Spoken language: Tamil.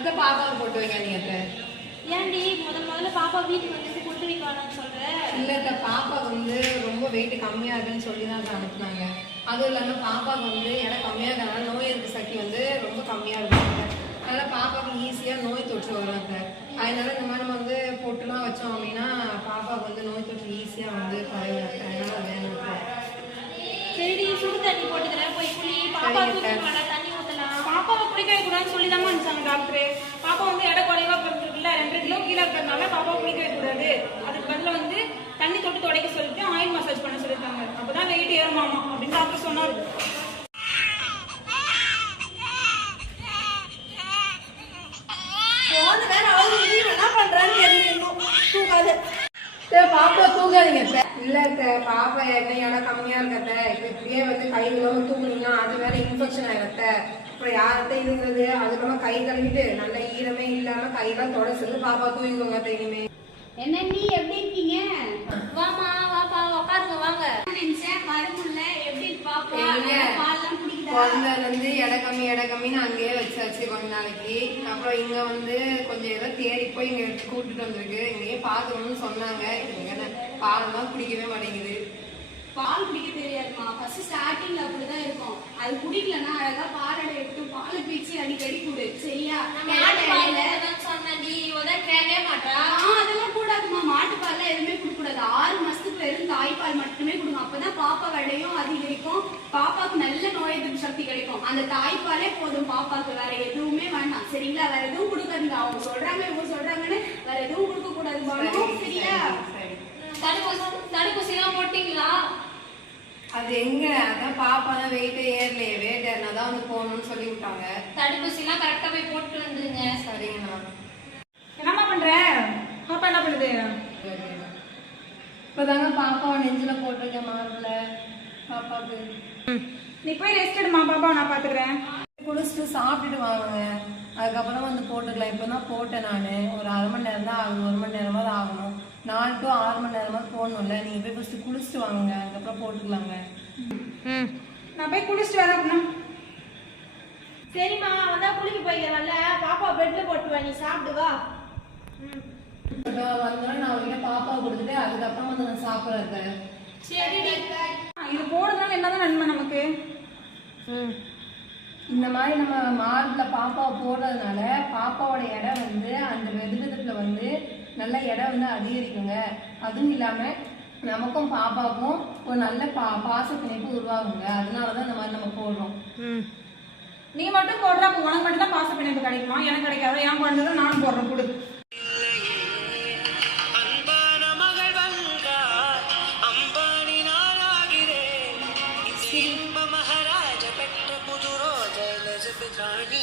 அத பாப்பாவுக்கு போட்டு வைங்க நீங்க. ஏன்டி முதல்ல பாப்பா வீட்டுக்கு வந்து போட்டு வைக்கலாம்னு சொல்றேன். இல்ல பாப்பா வந்து ரொம்ப வெயிட் கம்மியா இருக்குன்னு சொல்லி தான் அனுப்புனாங்க. அதுவும் இல்லாம பாப்பாவுக்கு வந்து எடை கம்மியா இருக்கனால நோய் எதிர்ப்பு சக்தி வந்து ரொம்ப கம்மியா இருக்கும். அதனால பாப்பாவுக்கு ஈஸியா நோய் தொற்று வரும். அதனால இந்த மாதிரி நம்ம வந்து பொட்டுலாம் வச்சோம் அப்படின்னா பாப்பாவுக்கு வந்து நோய் தொற்று ஈஸியா வந்து குறையும். அதனால வேணும். சரி சுடு தண்ணி போட்டுக்கிறேன், போய் குளி. பாப்பா தூக்கி தண்ணி ஊற்றலாம். பாப்பாவை குளிக்க வைக்கூடாதுன்னு சொல்லி தான் அனுப்பிச்சாங்க டாக்டரு. பாப்பா வந்து எடை குறைவா பிறந்திருக்குல்ல, 2 கிலோ கீழே இருக்கிறதுனால பாப்பாவை குளிக்க வைக்கக்கூடாது. அதுக்கு பதில் வந்து தண்ணி தொட்டு துடைக்க சொல்லிட்டு ஆயில் மசாஜ் பண்ண சொல்லியிருக்காங்க. அப்பதான் வெயிட் ஏறுமாமா அப்படின்னு டாக்டர் சொன்னாரு. பாப்பா தூங்காதீங்க. இல்ல பாப்பா எண்ணெயோட கம்மியா இருக்கத்த இப்படியே வந்து கை விழாம தூங்குனீங்கன்னா அது வேற இன்ஃபெக்ஷன் ஆயிரத்த. அப்புறம் யார்கிட்ட இருந்தது அது இல்லாம கை கழுவிட்டு நல்ல ஈரமே இல்லாம கையெல்லாம் தொடச்சு பாப்பா தூங்கிக்கோங்க. இனிமே என்ன நீ எப்படி இருக்கீங்க? வாமா வாப்பா உட்காருங்க வாங்க. மருந்துல எப்படி பாப்பா பால்லாம் குடிக்குதா? குழந்தைல இருந்து எடை கம்மின்னு அங்கேயே வச்சாச்சு கொஞ்ச நாளைக்கு. அப்புறம் இங்க வந்து கொஞ்சம் ஏதோ தேடி போய் இங்க கூட்டிட்டு வந்திருக்கு. இங்கேயே பாக்கணும்னு சொன்னாங்க. இங்க பாலெல்லாம் குடிக்கவே மாட்டேங்குது. பால் குடிக்க தெரியாதுமா. ஃபர்ஸ்ட் ஸ்டார்டிங்ல அப்படிதான் இருக்கும். அது குடிக்கலன்னா அழகா பாலடை எடுத்து பால் பீச்சி அடிக்கடி குடு. சரியா? அதெல்லாம் கூடாதுமா. மாட்டுப்பால் எதுவுமே குடுக்க கூடாது. 6 மாசத்துக்கு வெறும் தாய்ப்பால் மட்டுமே கொடுங்க. அப்பதான் பாப்பா விடையும் அதிகரிக்கும், பாப்பாக்கு நல்ல நோய் எதிர்ப்பு சக்தி கிடைக்கும். அந்த தாய்ப்பாலே போதும் பாப்பாக்கு, வேற எதுவுமே வேண்டாம். சரிங்களா? வேற எதுவும் கொடுக்காதுங்க. அவங்க சொல்றாங்க இவங்க சொல்றாங்கன்னு வேற எதுவும் கொடுக்க கூடாது. சரியா? தடுப்பூசி எல்லாம் போட்டீங்களா? அது எங்க அதான் பாப்பா தான் வெயிட்டே ஏறலையே. வெயிட் ஏறினாதான் வந்து போகணும்னு சொல்லி விட்டாங்க. தடுப்பூசி எல்லாம் கரெக்டா போய் போட்டு வந்துருங்க. சரிங்கண்ணா. என்னம்மா பண்ற? பாப்பா என்ன பண்ணுது? இப்பதாங்க பாப்பாவை நெஞ்சில போட்டிருக்கேன் மார்பிள. பாப்பாக்கு நீ போய் ரெஸ்ட் எடுமா, பாப்பாவை நான் பாத்துக்கிறேன். குளிச்சுட்டு சாப்பிட்டுட்டு வாங்க, அதுக்கப்புறம் வந்து போட்டுக்கலாம். இப்பதான் போட்டேன் நானு. ஒரு 1/2 மணி நேரம் தான் ஆகும், 1 மணி நேரமாவது ஆகணும். 4 to 6 மணி நேரமாவது போடணும்ல. நீங்க போய் ஃபர்ஸ்ட் குளிச்சுட்டு வாங்க, அதுக்கப்புறம் போட்டுக்கலாங்க. நான் போய் குளிச்சுட்டு வரேன் அப்படின்னா. சரிம்மா அவன் குளிக்க போய்க்கிறவன்ல, பாப்பா பெட்ல போட்டு நீ சாப்பிடு வா. வந்தோடனே நான் அவங்ககிட்ட பாப்பாவை கொடுத்துட்டு அதுக்கப்புறம் வந்து நான் சாப்பிட்றேன். சரி இது போடுறதுனால என்னதான் நன்மை நமக்கு? இந்த மாதிரி நம்ம மார்பிள பாப்பாவை போடுறதுனால பாப்பாவோட எடை வந்து அந்த வெதுவெதுப்புல வந்து நல்ல எடை வந்து அதிகரிக்குங்க. அதுவும் இல்லாம நமக்கும் பாப்பாவுக்கும் ஒரு நல்ல பாச பிணைப்பு உருவாகுங்க. அதனாலதான் இந்த மாதிரி நம்ம போடுறோம். நீ மட்டும் போடுற, அப்ப உனக்கு மட்டும் தான் பாச பிணைப்பு கிடைக்குமா? எனக்கு கிடைக்காது. என் குழந்தை நானும் போடுறேன். கொடு. மகாராஜ பெற்ற புது ரோஜ ராணி